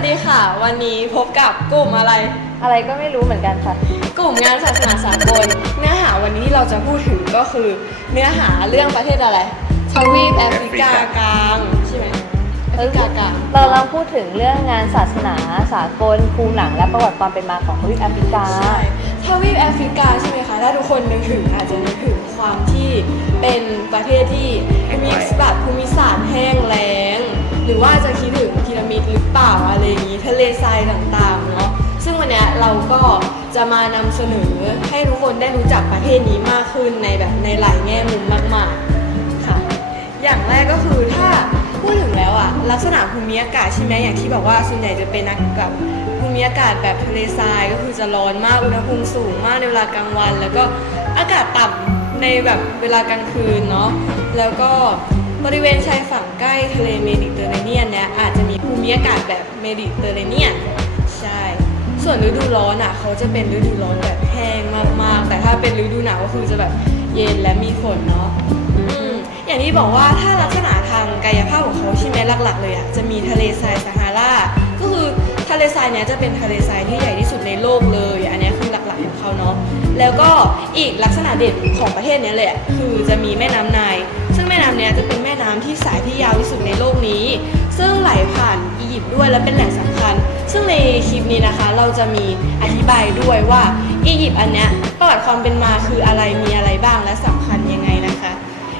วัสดีค่ะ วันนี้พบกับกลุ่มอะไร อะไรก็ไม่รู้เหมือนกันค่ะ กลุ่มงานศาสนาสากล เนื้อหาวันนี้ที่เราจะพูดถึงก็คือ เนื้อหาเรื่องประเทศอะไรทวีปแอฟริกากลางใช่ไหมแอฟริกากลางเรากำลังพูดถึงเรื่องงานศาสนาสากลภูมิหลังและประวัติความเป็นมาของทวีปแอฟริกาใช่ทวีปแอฟริกาใช่ไหมคะถ้าทุกคนนึกถึงอาจจะนึกถึงความที่เป็นประเทศที่มีแบบภูมิศาสตร์แห้งแล้ง หรือว่าจะคิดถึงพีระมิดหรือเปล่าอะไรอย่างนี้ทะเลทรายต่างๆเนาะซึ่งวันนี้เราก็จะมานำเสนอให้ทุกคนได้รู้จักประเทศนี้มากขึ้นในแบบในหลายแง่มุมมากๆค่ะอย่างแรกก็คือถ้าพูดถึงแล้วอะลักษณะภูมิอากาศใช่ไหมอย่างที่บอกว่าส่วนใหญ่จะเป็นกาศภูมิอากาศแบบทะเลทรายก็คือจะร้อนมากอุณหภูมิสูงมากในเวลากลางวัน แล้วก็อากาศต่ำในแบบเวลากลางคืนเนาะแล้วก็ บริเวณชายฝั่งใกล้ทะเลเมดิเตอร์เรเนียนเนี่ยอาจจะมีภูมิอากาศแบบเมดิเตอร์เรเนียนใช่ ส่วนฤดูร้อนอะเขาจะเป็นฤดูร้อนแบบแห้งมากๆ แต่ถ้าเป็นฤดูหนาวก็คือจะแบบเย็นและมีฝนเนาะอย่างที่บอกว่าถ้าลักษณะทางกายภาพของเขาใช่ไหมหลักๆ เลยอะจะมีทะเลทรายซาฮาราก็คือทะเลทรายเนี้ยจะเป็นทะเลทรายที่ใหญ่ที่สุดในโลกเลย อันนี้คือหลักๆของเขาเนาะแล้วก็อีกลักษณะเด่นของประเทศเนี้ยเลยคือจะมีแม่น้ำไนล์ซึ่งแม่น้ำเนี้ยจะเป็น น้ำที่สายที่ยาวที่สุดในโลกนี้ ซึ่งไหลผ่านอียิปต์ด้วยและเป็นแหล่งสำคัญ ซึ่งในคลิปนี้นะคะ เราจะมีอธิบายด้วยว่าอียิปต์อันเนี้ยประวัติความเป็นมาคืออะไรมีอะไรบ้างและสำคัญยังไงนะคะ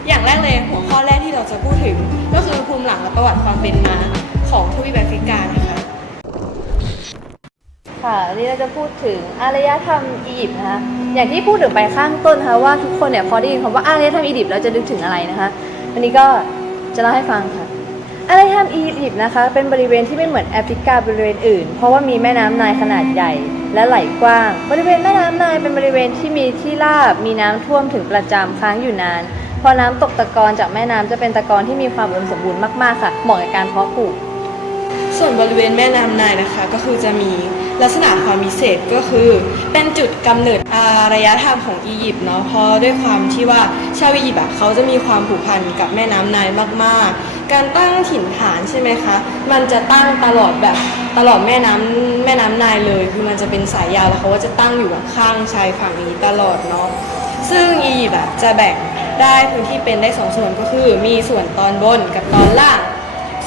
อย่างแรกเลยหัวข้อแรกที่เราจะพูดถึง ก็คือภูมิหลังและประวัติความเป็นมาของทวีปแอฟริกานะคะค่ะนนี้เราจะพูดถึงอารยธรรมอียิปต์นะคะอย่างที่พูดถึงไปข้างต้นนะคะว่าทุกคนเนี่ยพอได้ยินคำว่าอารยธรรมอียิปต์เราจะนึกถึงอะไรนะคะวันนี้ก็ จะเล่าให้ฟังค่ะอารยธรรมอียิปต์นะคะ เป็นบริเวณที่ไม่เหมือนแอฟริกาบริเวณอื่น เพราะว่ามีแม่น้ำไนล์ขนาดใหญ่ และไหลกว้าง บริเวณแม่น้ำไนล์เป็นบริเวณที่มีที่ราบ มีน้ำท่วมถึงประจำค้างอยู่นาน พอน้ำตกตะกอนจากแม่น้ำจะเป็นตะกอนที่มีความอุดมสมบูรณ์มากๆค่ะ เหมาะกับการเพาะปลูก ส่วนบริเวณแม่น้ำไนายนะคะ ก็คือจะมีลักษณะความพิเศษก็คือ เป็นจุดกำเนิดอารยธรรมของอียิปต์เนาะเพราะด้วยความที่ว่าชาวอียิปต์เขาจะมีความผูกพันกับแม่น้ำไนายมากๆ การตั้งถิ่นฐานใช่ไหมคะมันจะตั้งตลอดแบบตลอดแม่น้ำแม่น้ำไนายเลย คือมันจะเป็นสายยาวแล้วเขาก็จะตั้งอยู่ข้างชายฝั่งนี้ตลอดเนาะซึ่งอียิปต์จะแบ่งได้พื้นที่เป็นได้สองส่วนก็คือ มีส่วนตอนบนกับตอนล่าง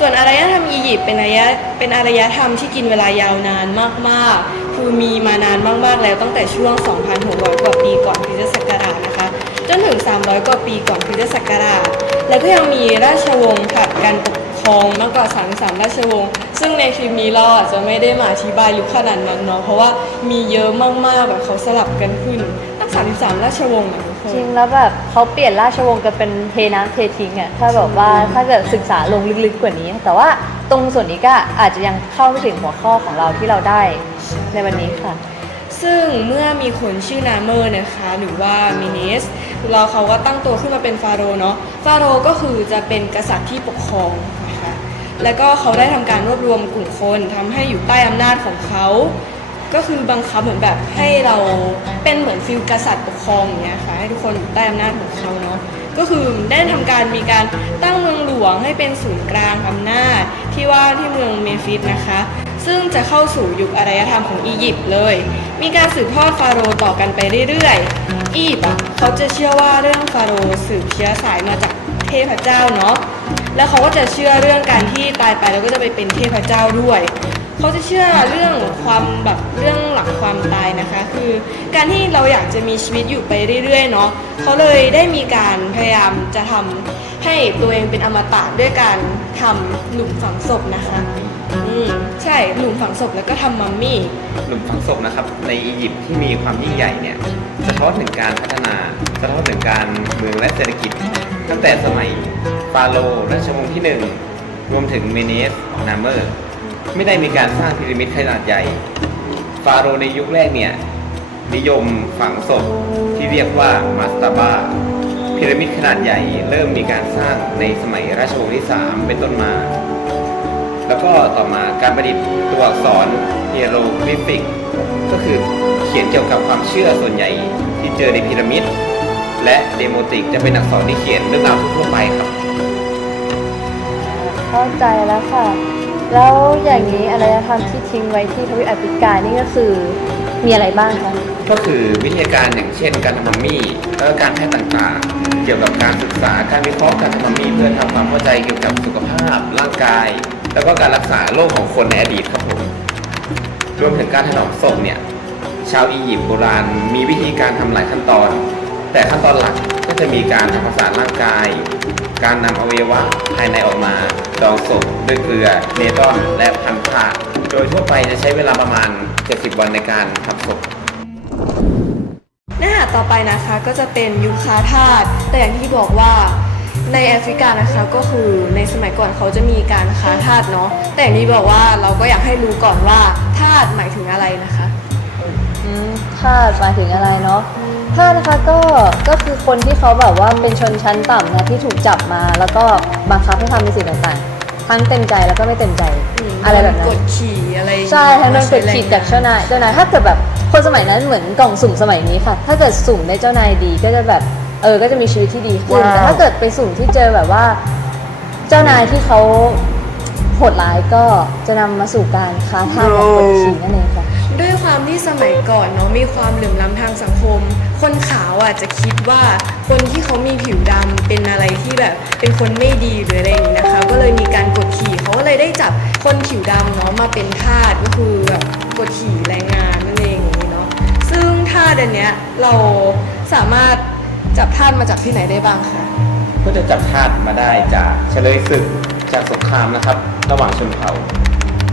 ส่วนอารยธรรมอียิปต์เป็นอารยเป็นอารยธรรมที่กินเวลายาวนานมากๆ คือมีมานานมากๆแล้วตั้งแต่ช่วง 2,600 กว่าปีก่อนคริสตศักราชนะคะ จนถึง 300 กว่าปีก่อนคริสตศักราช แล้วก็ยังมีราชวงศ์ผลัดกันปกครองมากกว่า 33 ราชวงศ์ ซึ่งในคลิปนี้เราอาจจะไม่ได้มาอธิบายลึกขนาดนั้นเนาะ เพราะว่ามีเยอะมากๆแบบเขาสลับกันขึ้นตั้ง 33 ราชวงศ์ นะทุกคนจริงแล้วแบบเขาเปลี่ยนราชวงศ์กันเป็นเทน้ำเททิ้งอะ่ะถ้าแบบว่าถ้าเกิดศึกษาลงลึกๆกว่านี้ แต่ว่าตรงส่วนนี้ก็อาจจะยังเข้าไม่ถึงหัวข้อของเราที่เราได้ในวันนี้ค่ะ ซึ่งเมื่อมีคนชื่อนาเมอร์นะคะหรือว่ามินิสเราเขาก็ตั้งตัวขึ้นมาเป็นฟาโรห์เนาะฟาโรห์ก็คือจะเป็นกษัตริย์ที่ปกครองนะคะแล้วก็เขาได้ทำการรวบรวมกลุ่มคนทำให้อยู่ใต้อำนาจของเขา ก็คือบังคับเหมือนแบบให้เราเป็นเหมือนฟิลกษัตริย์ปกครองอย่างเงี้ยค่ะให้ทุกคนอยู่ใต้อำนาจของเขาเนาะก็คือได้ทำการมีการตั้งเมืองหลวงให้เป็นศูนย์กลางอำนาจ ที่ว่าที่เมืองเมฟิสนะคะ ซึ่งจะเข้าสู่ยุคอารยธรรมของอียิปต์เลย มีการสืบทอดฟาโรห์ต่อกันไปเรื่อยๆ อียิปต์เขาจะเชื่อว่าเรื่องฟาโรห์สืบเชื้อสายมาจากเทพเจ้าเนาะแล้วเขาก็จะเชื่อเรื่องการที่ตายไปแล้วก็จะไปเป็นเทพเจ้าด้วย เขาจะเชื่อเรื่องความแบบเรื่องหลังความตายนะคะ คือการที่เราอยากจะมีชีวิตอยู่ไปเรื่อยๆเนาะเขาเลยได้มีการพยายามจะทำให้ตัวเองเป็นอมตะด้วยการทำหลุมฝังศพนะคะอืมใช่หลุมฝังศพแล้วก็ทำมัมมี่ หลุมฝังศพนะครับ ในอียิปต์ที่มีความยิ่งใหญ่เนี่ยสะท้อนถึงการพัฒนาสะท้อนถึงการเมืองและเศรษฐกิจ ตั้งแต่สมัยฟาโรห์ราชวงศ์ที่หนึ่งรวมถึงเมเนสนาเมอร์ ไม่ได้มีการสร้างพีระมิดขนาดใหญ่ ฟาโรห์ในยุคแรกเนี่ยนิยมฝังศพที่เรียกว่ามาสตาบาพีระมิดขนาดใหญ่เริ่มมีการสร้างในสมัยราชวงศ์ที่ 3 เป็นต้นมา แล้วก็ต่อมาการประดิษฐ์ตัวอักษรเฮโรกริฟิก ก็คือเขียนเกี่ยวกับความเชื่อส่วนใหญ่ที่เจอในพีระมิด และเดโมติกจะเป็นอักษรที่เขียนเรื่องราวทั่วไปครับ เข้าใจแล้วค่ะ แล้วอย่างนี้อารยธรรมที่ทิ้งไว้ที่ทวีปแอฟริกานี่ก็คือมีอะไรบ้างคะ ก็คือวิทยาการอย่างเช่นการทำมัมมี่แล้วก็การแพทย์ต่างๆ เกี่ยวกับการศึกษาการวิเคราะห์การทำมัมมี่เพื่อทำความเข้าใจเกี่ยวกับสุขภาพร่างกาย แล้วก็การรักษาโรคของคนในอดีตครับผมรวมถึงการถนอมศพเนี่ยชาวอียิปต์โบราณมีวิธีการทำหลายขั้นตอน แต่ขั้นตอนหลักก็จะมีการทำความสะอาดร่างกาย การนำอวัยวะภายในออกมาดองศพด้วยเกลือเนตรอนและพันผ้าโดยทั่วไปจะใช้เวลาประมาณ 70 วันในการทำศพเนื้อหาต่อไปนะคะก็จะเป็นยุคคาทาสแต่อย่างที่บอกว่าในแอฟริกานะคะก็คือในสมัยก่อนเขาจะมีการค้าทาสเนาะแต่อย่างที่บอกว่าเราก็อยากให้รู้ก่อนว่าทาสหมายถึงอะไรนะคะ อืมทาสหมายถึงอะไรเนาะ ทาสนะคะก็ก็คือคนที่เขาแบบว่าเป็นชนชั้นต่ำนะที่ถูกจับมาแล้วก็บังคับให้ทำในสิ่งต่างๆ ทั้งเต็มใจแล้วก็ไม่เต็มใจอะไรแบบนั้กนดขี่อะไรอย่างเงี้ยใช่ทั้งโดนกดขี่จากเจ้านายเจ้านายถ้าเกิดแบบคนสมัยนั้นเหมือนกล่องสุ่มสมัยนี้ค่ะ ถ้าเกิดสุ่มได้เจ้านายดีก็จะแบบเออก็จะมีชีวิตที่ดีขึ้นแต่ถ้าเกิดไปสุ่มที่เจอแบบว่า เจ้านายที่เขาโหดร้ายก็จะนำมาสู่การค้าทาสและกดขี่นั่นเองค่ะ ด้วยความที่สมัยก่อนเนาะมีความเหลื่อมล้ำทางสังคม คนขาวอะจะคิดว่าคนที่เขามีผิวดำเป็นอะไรที่แบบเป็นคนไม่ดีหรืออะไรอย่างนี้นะคะ ก็เลยมีการกดขี่เขาก็เลยได้จับคนผิวดำเนาะมาเป็นทาสก็คือแบบกดขี่แรงงานนั่นเองอย่างนี้เนาะซึ่งทาสอันเนี้ยเราสามารถจับทาสมาจากที่ไหนได้บ้างคะก็จะจับทาสมาได้จากเฉลยศึกจากสงครามนะครับ ระหว่างชนเผ่า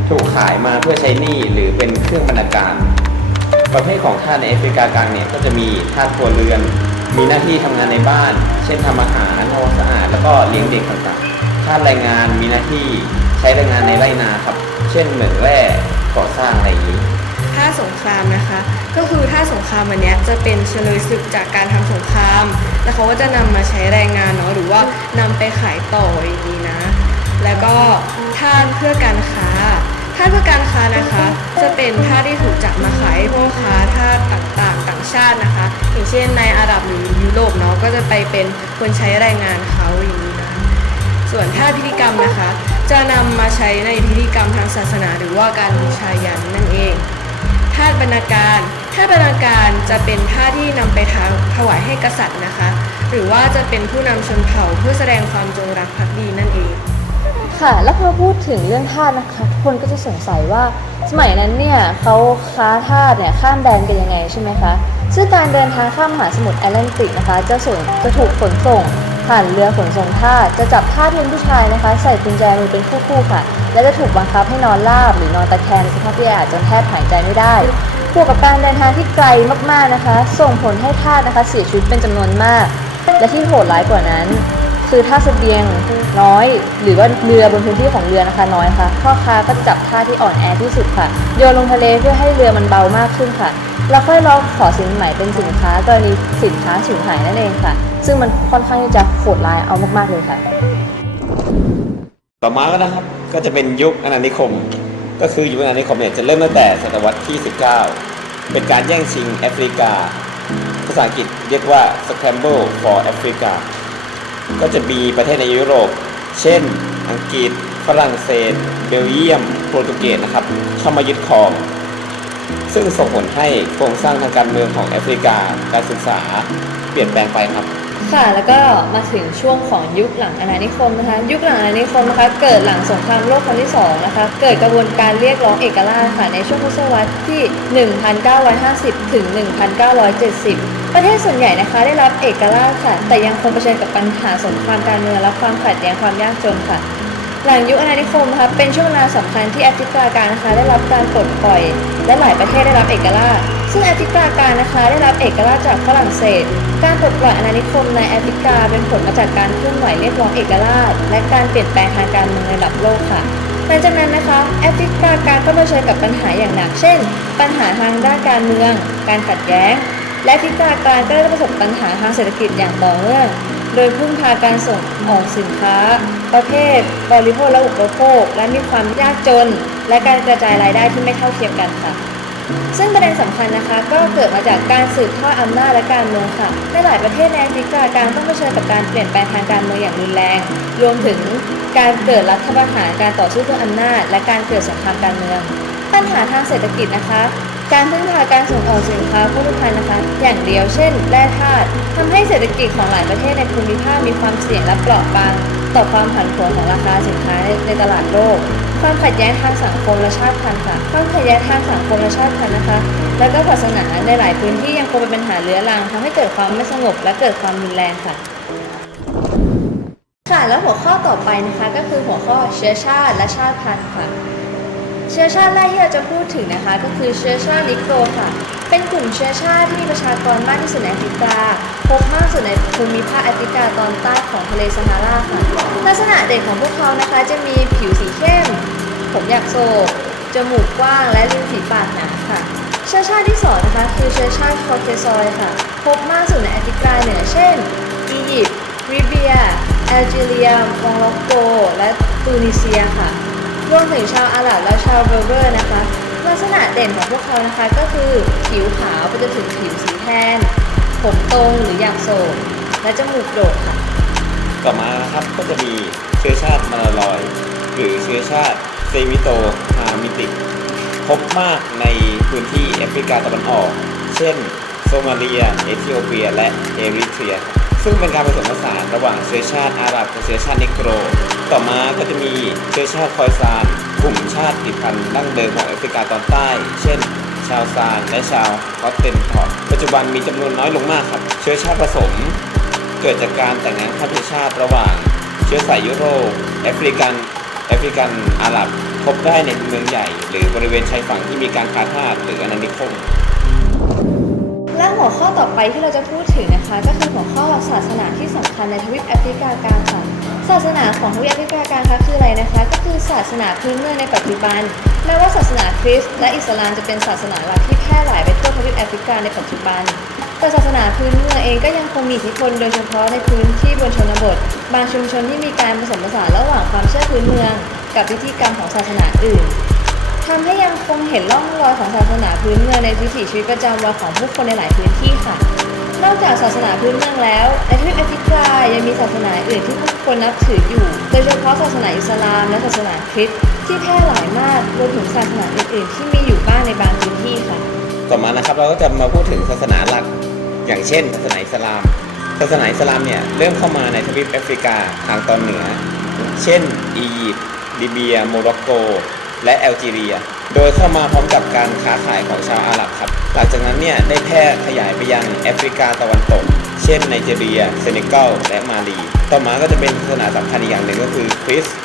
ถูกขายมาเพื่อใช้หนี้หรือเป็นเครื่องบรรณาการ ประเภทของทาสในแอฟริกากลางเนี่ยก็จะมีทาสครัวเรือน มีหน้าที่ทำงานในบ้าน เช่นทำอาหารทำความสะอาด แล้วก็เลี้ยงเด็กต่างๆทาสแรงงานมีหน้าที่ใช้แรงงานในไร่นาครับ เช่นเหมืองแร่ก่อสร้างอะไรอย่างนี้ท่าสงครามนะคะ ก็คือท่าสงครามอันนี้จะเป็นเฉลยศึกจากการทำสงคราม แล้วเขาก็จะนำมาใช้แรงงานเนาะหรือว่านำไปขายต่ออย่างนี้นะ แล้วก็ท่าเพื่อการค้า ท่าเพื่อการค้านะคะ จะเป็นท่าที่ถูกจับมาขายให้พ่อค้าท่าต่างๆ ต่างชาตินะคะ อย่างเช่นในอาหรับหรือยุโรปเนาะก็จะไปเป็นคนใช้แรงงานเขาอย่างนี้นะส่วนท่าพิธีกรรมนะคะ จะนำมาใช้ในพิธีกรรมทางศาสนา หรือว่าการบูชายันนั่นเองท่าบรรณาการท่าบรรณาการจะเป็นท่าที่นำไปทถวายให้กษัตริย์นะคะ หรือว่าจะเป็นผู้นำชนเผ่าเพื่อแสดงความจงรักภักดีนั่นเอง ค่ะ แล้วพอพูดถึงเรื่องทาสนะคะทุกคนก็จะสงสัยว่าสมัยนั้นเนี่ยเขาค้าทาสเนี่ยข้ามแดนกันยังไงใช่ไหมคะซึ่งการเดินทางข้ามมหาสมุทรแอตแลนติกนะคะ จะส่งจะถูกขนส่ง ผ่านเรือขนส่งทาสจะจับทาสเป็นผู้ชายนะคะ ใส่กุญแจมือเป็นคู่ๆค่ะ และจะถูกบังคับให้นอนราบหรือนอนตะแคงสภาพที่ออัดจนแทบหายใจไม่ได้บวกกับการเดินทางที่ไกลมากๆนะคะ ส่งผลให้ทาสนะคะ เสียชีวิตเป็นจำนวนมาก และที่โหดร้ายกว่านั้น คือถ้าเสบียงน้อย หรือว่าเรือบนพื้นที่ของเรือนะคะน้อยค่ะพ่อค้าก็จะจับท่าที่อ่อนแอที่สุดค่ะ โยนลงทะเลเพื่อให้เรือมันเบามากขึ้นค่ะแล้วค่อยรอขอสินใหม่เป็นสินค้ากรณีสินค้าสูญหายนั่นเองค่ะ ซึ่งมันค่อนข้างที่จะโหดร้ายเอามากๆเลยค่ะ ต่อมาก็นะครับก็จะเป็นยุคอาณานิคม ก็คือยุคอาณานิคมเนี่ยจะเริ่มตั้งแต่ศตวรรษที่ 19 เป็นการแย่งชิงแอฟริกา ภาษาอังกฤษเรียกว่า scramble for Africa ก็จะมีประเทศในยุโรป เช่น อังกฤษ ฝรั่งเศส เบลเยียม โปรตุเกสนะครับ เข้ามายึดครอง ซึ่งส่งผลให้โครงสร้างทางการเมืองของแอฟริกา การศึกษา เปลี่ยนแปลงไปครับ ค่ะ แล้วก็มาถึงช่วงของยุคหลังอาณานิคมนะคะ ยุคหลังอาณานิคมนะคะ เกิดหลังสงครามโลกครั้งที่สองนะคะ เกิดกระบวนการเรียกร้องเอกราชค่ะ ในช่วงทศวรรษที่ 1950 ถึง 1970 ประเทศส่วนใหญ่นะคะได้รับเอกราชค่ะ แต่ยังคงเผชิญกับปัญหาสงครามการเมืองและความขัดแย้งความยากจนค่ะหลังยุคอาณานิคมนะคะเป็นช่วงเวลาสำคัญที่แอฟริกากางนะคะได้รับการปลดปล่อย และหลายประเทศได้รับเอกราช ซึ่งแอฟริกากลางนะคะ ได้รับเอกราชจากฝรั่งเศส การปลดปล่อยอาณานิคมในแอฟริกาเป็นผลมาจากการเคลื่อนไหวเรียกร้องเอกราช และการเปลี่ยนแปลงทางการเมืองระดับโลกค่ะหลังจากนั้นนะคะแอฟริกากลางก็เผชิญกับปัญหาอย่างหนัก เช่น ปัญหาทางด้านการเมือง การขัดแย้ง และแอฟริกากลางก็ได้ประสบปัญหาทางเศรษฐกิจอย่างต่อเนื่องโดยพึ่งพาการส่งออกสินค้า ประเภท บริโภคและอุปโภค และมีความยากจน และการกระจายรายได้ที่ไม่เท่าเทียมกันค่ะ ซึ่งประเด็นสำคัญนะคะ ก็เกิดมาจากการสืบทอดอำนาจและการเมืองค่ะในหลายประเทศในแอฟริกาการต้องเผชิญกับการเปลี่ยนแปลงทางการเมืองอย่างรุนแรง รวมถึงการเกิดรัฐประหารการต่อสู้เพื่ออำนาจ และการเกิดสงครามการเมือง ปัญหาทางเศรษฐกิจนะคะ การพึ่งพาการส่งออกสินค้าโภคภัณฑ์นะคะ อย่างเดียวเช่นแร่ธาตุทำให้เศรษฐกิจของหลายประเทศในภูมิภาคมีความเสี่ยงและเปราะบาง ต่อความผันผวนของราคาสินค้าในตลาดโลก ความขัดแย้งทางสังคมและชาติพันธุ์ค่ะ ความขัดแย้งทางสังคมและชาติพันธุ์นะคะ แล้วก็ศาสนาในหลายพื้นที่ยังคงเป็นปัญหาเรื้อรังทำให้เกิดความไม่สงบและเกิดความรุนแรงค่ะค่ะแล้วหัวข้อต่อไปนะคะก็คือหัวข้อเชื้อชาติและชาติพันธุ์ค่ะ เชื้อชาติแรกที่เราจะพูดถึงนะคะ ก็คือเชื้อชาตินิโกรค่ะ เป็นกลุ่มเชื้อชาติที่มีประชากรมากที่สุดในแอฟริกา พบมากสุดในภูมิภาคแอฟริกาตอนใต้ของทะเลซาฮาราค่ะ ลักษณะเด่นของพวกเขานะคะจะมีผิวสีเข้ม ผมอยากโศกจมูกกว้างและริมฝีปากหนาค่ะ เชื้อชาติที่สองนะคะคือเชื้อชาติคอเคซอยค่ะ พบมากสุดในแอฟริกาเหนือเช่นอียิปต์ริเบียแอลจีเรียโมร็อกโก และตูนิเซียค่ะ รวมถึงชาวอาหรับและชาวเบอร์เบอร์นะคะ ลักษณะเด่นของพวกเขานะคะก็คือผิวขาวไปจนถึงผิวสีแทน ผมตรงหรืออยากโศกและจมูกโด่งค่ะ ต่อมานะครับก็จะมีเชื้อชาติมาลาลอย หรือเชื้อชาติเซมิโตฮามิติกพบมากในพื้นที่แอฟริกาตะวันออก เช่น โซมาเลีย เอธิโอเปีย และเอริเทรีย ซึ่งเป็นการผสมผสานระหว่างเชื้อชาติอาหรับกับเชื้อชาตินิโกร ต่อมาก็จะมีเชื้อชาติคอยซานกลุ่มชาติพันธุ์ดั้งเดิมของแอฟริกาตอนใต้ เช่น ชาวซานและชาวคอตเทนทอตปัจจุบันมีจำนวนน้อยลงมากครับ เชื้อชาติผสม เกิดจากการแต่งงานข้ามเชื้อชาติระหว่าง เชื้อสายยุโรปแอฟริกันแอฟริกันอาหรับพบได้ในเมืองใหญ่ หรือบริเวณชายฝั่งที่มีการค้าทาสหรืออาณานิคม วข้อต่อไปที่เราจะพูดถึงนะคะ ก็คือหัวข้อศาสนาที่สำคัญในทวีปแอฟริกากลางค่ะศาสนาของทวีปแอฟริกากลางค่ะคืออะไรนะคะ ก็คือศาสนาพื้นเมืองในปัจจุบันแม้ว่าศาสนาคริสต์และอิสลามจะเป็นศาสนาหลักที่แพร่หลายไปทั่วทวีปแอฟริกาในปัจจุบันแต่ศาสนาพื้นเมืองเองก็ยังคงมีอิทธิพลโดยเฉพาะในพื้นที่บนชนบท บางชุมชนที่มีการผสมผสานระหว่างความเชื่อพื้นเมือง กับพิธีกรรมของศาสนาอื่น ทำให้ยังคงเห็นร่องรอยของศาสนาพื้นเมืองในวิถีชีวิตประจำวันของผู้คนในหลายพื้นที่ค่ะ นอกจากศาสนาพื้นเมืองแล้วในทวีปแอฟริกายังมีศาสนาอื่นที่ผู้คนนับถืออยู่ โดยเฉพาะศาสนาอิสลามและศาสนาคริสต์ที่แพร่หลายมากรวมถึงศาสนาอื่นๆ ที่มีอยู่บ้างในบางพื้นที่ค่ะ ต่อมานะครับเราก็จะมาพูดถึงศาสนาหลัก อย่างเช่น ศาสนาอิสลาม ศาสนาอิสลามเนี่ยเริ่มเข้ามาในทวีปแอฟริกาทางตอนเหนือ เช่น อียิปต์ลิเบียโมร็อกโก และแอลจีเรีย โดยเข้ามาพร้อมกับการค้าขายของชาวอาหรับครับ หลังจากนั้นเนี่ยได้แพร่ขยายไปยังแอฟริกาตะวันตก เช่นไนจีเรีย เซเนกัล และมาลี ต่อมาก็จะเป็นศาสนาสำคัญอีกอย่างหนึ่งก็คือคริสต์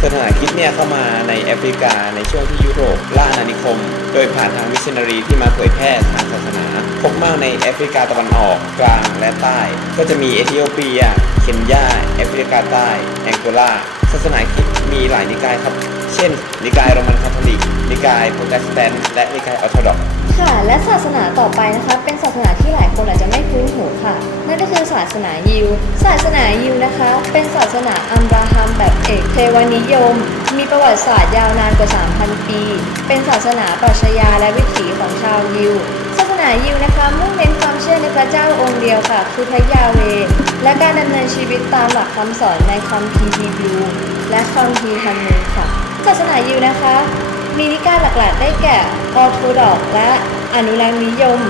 ศาสนาคริสต์เนี่ยเข้ามาในแอฟริกาในช่วงที่ยุโรปล่าอาณานิคม โดยผ่านทางมิชชันนารีที่มาเผยแพร่ทางศาสนาพบมากในแอฟริกาตะวันออกกลางและใต้ ก็จะมีเอธิโอเปีย เคนยา แอฟริกาใต้ แองโกลาศาสนาคริสต์มีหลายนิกายครับ เช่น นิกายโรมันคาทอลิก นิกายโปรเตสแตนต์และนิกายออร์โธดอกซ์ค่ะ และศาสนาต่อไปนะคะเป็นศาสนาที่หลายคนอาจจะไม่คุ้นหูค่ะ นั่นก็คือศาสนายิว ศาสนายิวนะคะ เป็นศาสนาอัมบราฮัมแบบเอกเทวนิยม มีประวัติศาสตร์ยาวนานกว่า 3,000 ปี เป็นศาสนาปรัชญาและวิถีของชาวยิว ศาสนายิวนะคะมุ่งเน้นความเชื่อในพระเจ้าองค์เดียวค่ะ คือพระยาเว และการดำเนินชีวิตตามหลักคำสอนในคัมภีร์ฮีบรูและคัมภีร์ฮันนูค่ะ ศาสนายิวนะคะ มีนิกายหลักๆ ได้แก่ออร์โธดอกและอนุรักษ์นิยม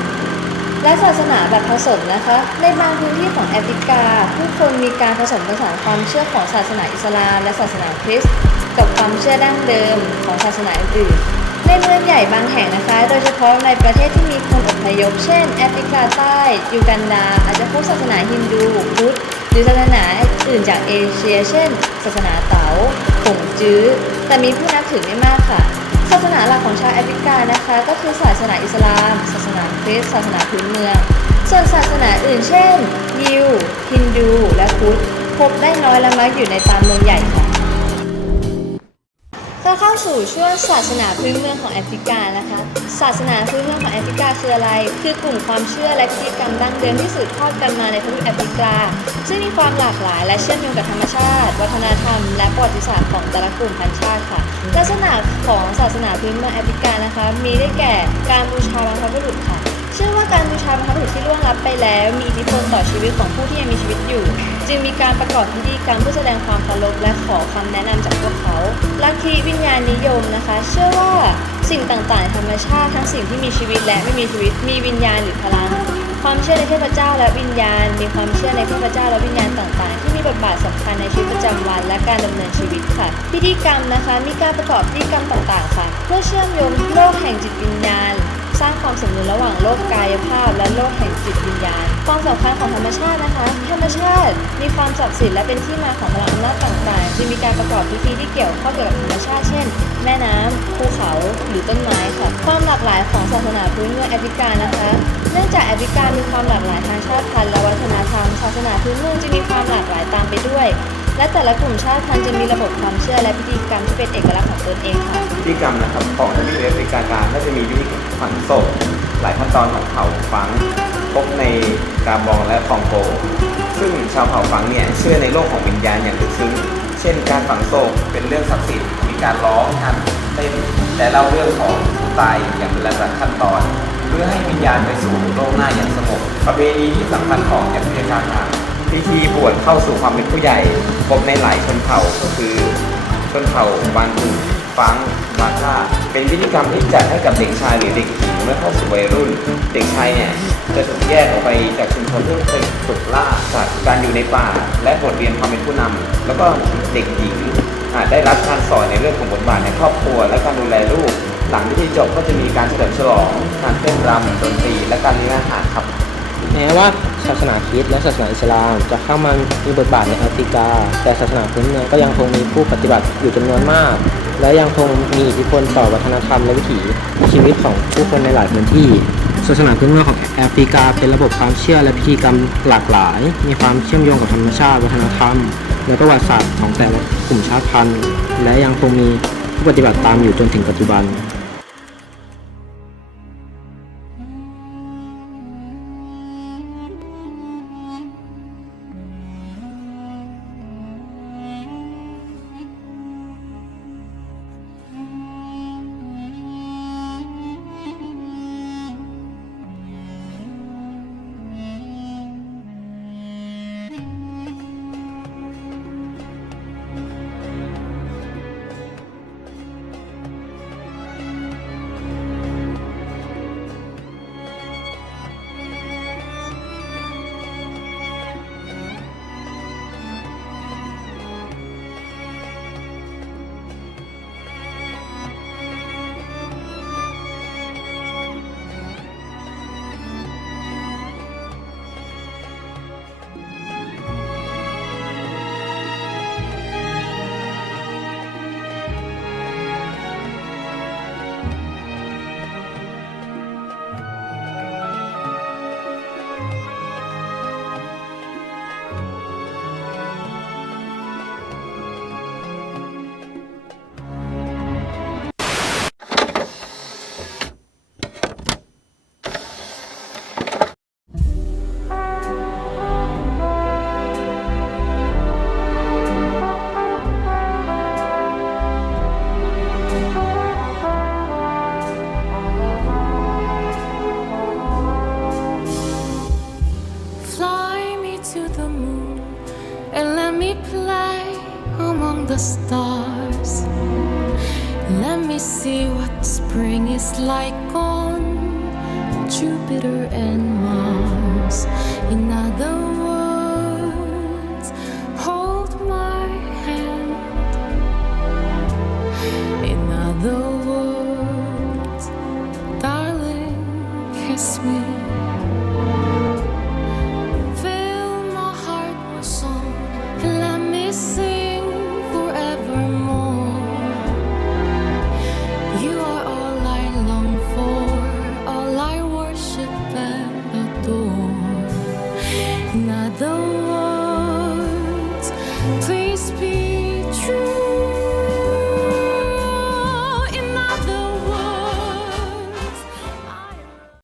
และศาสนาแบบผสมนะคะ ในบางพื้นที่ของแอฟริกา ผู้คนมีการผสมผสานความเชื่อของศาสนาอิสลาม และศาสนาคริสต์กับความเชื่อดั้งเดิมของศาสนาอื่นในเมืองใหญ่บางแห่งนะคะ โดยเฉพาะในประเทศที่มีคนอพยพ เช่น แอฟริกาใต้ ยูกันดา อาจจะพบศาสนาฮินดูพุทธหรือศาสนาอื่นจากเอเชีย เช่น ศาสนาเต๋าผงจื้อ แต่มีผู้นับถือไม่มากค่ะ ศาสนาหลักของชาวแอฟริกานะคะ ก็คือศาสนาอิสลาม ศาสนาคริสต์ศาสนาพื้นเมือง ส่วนศาสนาอื่นเช่น ยิว ฮินดู และพุทธพบได้น้อยและมักอยู่ในตามเมืองใหญ่ค่ะารเข้าสู่ช่วงศาสนาพื้นเมืองของแอฟริกานะคะ ศาสนาพื้นเมืองของแอฟริกาคืออะไร คือกลุ่มความเชื่อและพิธีกรรมดั้งเดิมที่สืบทอดกันมาในทวีปแอฟริกา ซึ่งมีความหลากหลายและเชื่อมโยงกับธรรมชาติ วัฒนธรรม และประวัติศาสตร์ของแต่ละกลุ่มพันธุ์ชาติค่ะ ลักษณะของศาสนาพื้นเมืองแอฟริกานะคะ มีได้แก่การบูชาบรรพบุรุษค่ะ เชื่อว่าการบูชาบรรพบุรุษที่ล่วงลับไปแล้ว มีอิทธิพลต่อชีวิตของผู้ที่ยังมีชีวิตอยู่ จึงมีการประกอบพิธีกรรมเพื่อแสดงความเคารพและขอคำแนะนำจากพวกเขา ลัทธิวิญญาณนิยมนะคะ เชื่อว่าสิ่งต่างๆในธรรมชาติทั้งสิ่งที่มีชีวิตและไม่มีชีวิตมีวิญญาณหรือพลัง ความเชื่อในเทพเจ้าและวิญญาณ มีความเชื่อในเทพเจ้าและวิญญาณต่างๆ ที่มีบทบาทสำคัญในชีวิตประจำวันและการดำเนินชีวิตค่ะ พิธีกรรมนะคะ มีการประกอบพิธีกรรมต่างๆค่ะ เพื่อเชื่อมโยงโลกแห่งจิตวิญญาณ สร้างความสมดุลระหว่างโลกกายภาพ และโลกแห่งจิตวิญญาณ ความสำคัญของธรรมชาตินะคะ ธรรมชาติมีความศักดิ์สิทธิ์และเป็นที่มาของพลังอำนาจต่างๆจึงมีการประกอบพิธีที่เกี่ยวข้องกับธรรมชาติเช่น แม่น้ำภูเขาหรือต้นไม้ค่ะ ความหลากหลายของศาสนาพื้นเมืองแอฟริกานะคะ เนื่องจากแอฟริกามีความหลากหลายทางชาติพันธุ์และวัฒนธรรม ศาสนาพื้นเมืองจึงมีความหลากหลายตามไปด้วย และแต่ละกลุ่มชาติพันธุ์จะมีระบบความเชื่อและพิธีกรรมที่เป็นเอกลักษณ์ของตนเองค่ะ พิธีกรรมนะครับของทวีปแอฟริกากลางก็จะมีพิธีฝังศพหลายขั้นตอนของเผ่าฟังพบในกาบองและคองโก ซึ่งชาวเผ่าฟังเนี่ยเชื่อในโลกของวิญญาณอย่างลึกซึ้ง เช่น การฝังศพเป็นเรื่องศักดิ์สิทธิ์มีการร้องกันเต้นและเล่าเรื่องของผู้ตายอย่างเป็นลำดับขั้นตอน เพื่อให้วิญญาณไปสู่โลกหน้าอย่างสงบประเพณีที่สำคัญของแอฟริกากลาง พิธีบวชเข้าสู่ความเป็นผู้ใหญ่พบในหลายชนเผ่าก็คือชนเผ่าบางกลุ่มฟังมาค่าเป็นพิธีกรรมที่จัดให้กับเด็กชายหรือเด็กหญิงเมื่อเข้าสู่วัยรุ่น เด็กชายเนี่ยจะถูกแยกออกไปจากชุมชนเพื่อไปฝึกล่าจากการอยู่ในป่า และบทเรียนความเป็นผู้นำแล้วก็เด็กหญิงอาจได้รับการสอนในเรื่องของบทบาทในครอบครัว และการดูแลลูก หลังพิธีจบก็จะมีการเฉลิมฉลองการเต้นรำดนตรีและการเลี้ยงอาหารครับ แม้ว่าศาสนาคริสต์และศาสนาอิสลาม จะเข้ามามีบทบาทในแอฟริกา แต่ศาสนาพื้นเมืองก็ยังคงมีผู้ปฏิบัติอยู่จำนวนมาก และยังคงมีอิทธิพลต่อวัฒนธรรมและวิถีชีวิตของผู้คนในหลายพื้นที่ศาสนาพื้นเมืองของแอฟริกาเป็นระบบความเชื่อและพิธีกรรมหลากหลาย มีความเชื่อมโยงกับธรรมชาติวัฒนธรรม และประวัติศาสตร์ของแต่ละกลุ่มชาติพันธุ์ และยังคงมีผู้ปฏิบัติตามอยู่จนถึงปัจจุบัน